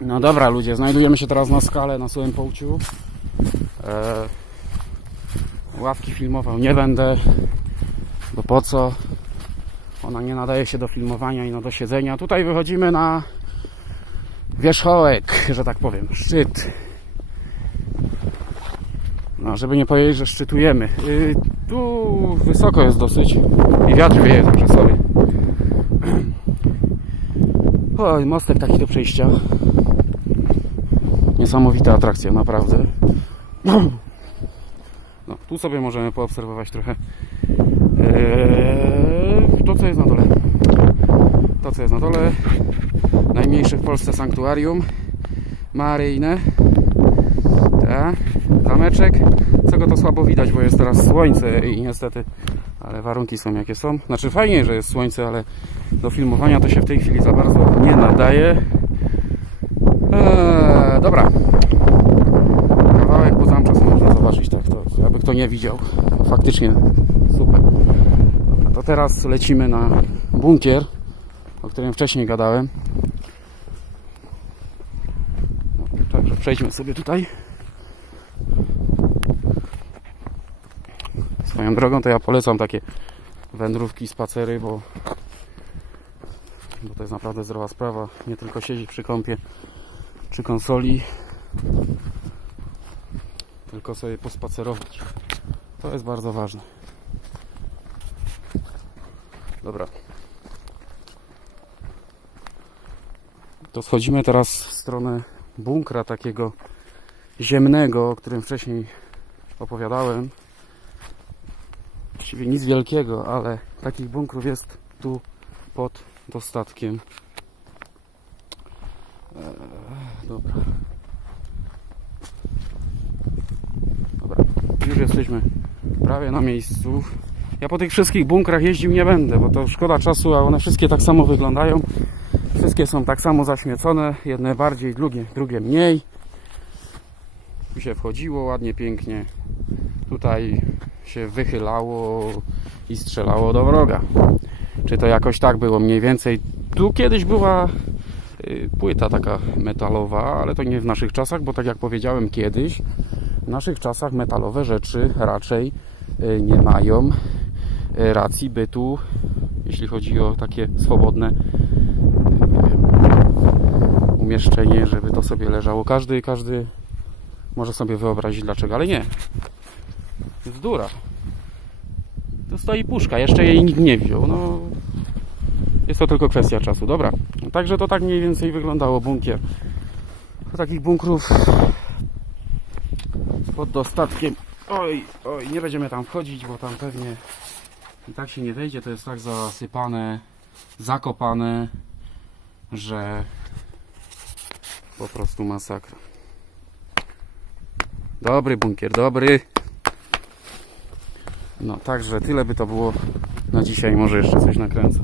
No dobra ludzie, znajdujemy się teraz na skale na Sułym Połciu. E, ławki filmował nie będę, bo po co? Ona nie nadaje się do filmowania i no do siedzenia. Tutaj wychodzimy na wierzchołek, że tak powiem, szczyt. No, żeby nie powiedzieć, że szczytujemy. Yy, tu wysoko jest dosyć i wiatr wieje, także sobie. O, mostek taki do przejścia. Niesamowita atrakcja, naprawdę. No, tu sobie możemy poobserwować trochę eee, to, co jest na dole. To, co jest na dole. Najmniejsze w Polsce sanktuarium maryjne. Tak, zameczek. Co go to słabo widać, bo jest teraz słońce i niestety, ale warunki są jakie są. Znaczy fajnie, że jest słońce, ale do filmowania to się w tej chwili za bardzo nie nadaje. Eee, dobra. Kawałek poza czasem można zobaczyć, tak, to kto nie widział. No, faktycznie super. Dobra, to teraz lecimy na bunkier, o którym wcześniej gadałem. Także przejdźmy sobie tutaj. Swoją drogą to ja polecam takie wędrówki, spacery, bo, bo to jest naprawdę zdrowa sprawa. Nie tylko siedzieć przy kąpie czy konsoli, tylko sobie pospacerować. To jest bardzo ważne. Dobra. To schodzimy teraz w stronę bunkra takiego ziemnego, o którym wcześniej opowiadałem. Właściwie nic wielkiego, ale takich bunkrów jest tu pod dostatkiem. Eee, dobra. Dobra, już jesteśmy prawie na miejscu. Ja po tych wszystkich bunkrach jeździł nie będę, bo to szkoda czasu, a one wszystkie tak samo wyglądają. Wszystkie są tak samo zaśmiecone, jedne bardziej, drugie, drugie mniej. Tu się wchodziło ładnie, pięknie. Tutaj się wychylało i strzelało do wroga. Czy to jakoś tak było mniej więcej? Tu kiedyś była płyta taka metalowa, ale to nie w naszych czasach, bo tak jak powiedziałem kiedyś, w naszych czasach metalowe rzeczy raczej y, nie mają y, racji bytu, jeśli chodzi o takie swobodne y, umieszczenie, żeby to sobie leżało. Każdy, każdy może sobie wyobrazić dlaczego, ale nie. Bzdura. Tu stoi puszka, jeszcze jej nikt nie wziął. No, jest to tylko kwestia czasu. Dobra. Także to tak mniej więcej wyglądało bunkier. Takich bunkrów pod dostatkiem. Oj, oj, nie będziemy tam wchodzić, bo tam pewnie i tak się nie wejdzie. To jest tak zasypane, zakopane, że po prostu masakra. Dobry bunkier, dobry. No także tyle by to było na dzisiaj. Może jeszcze coś nakręcę.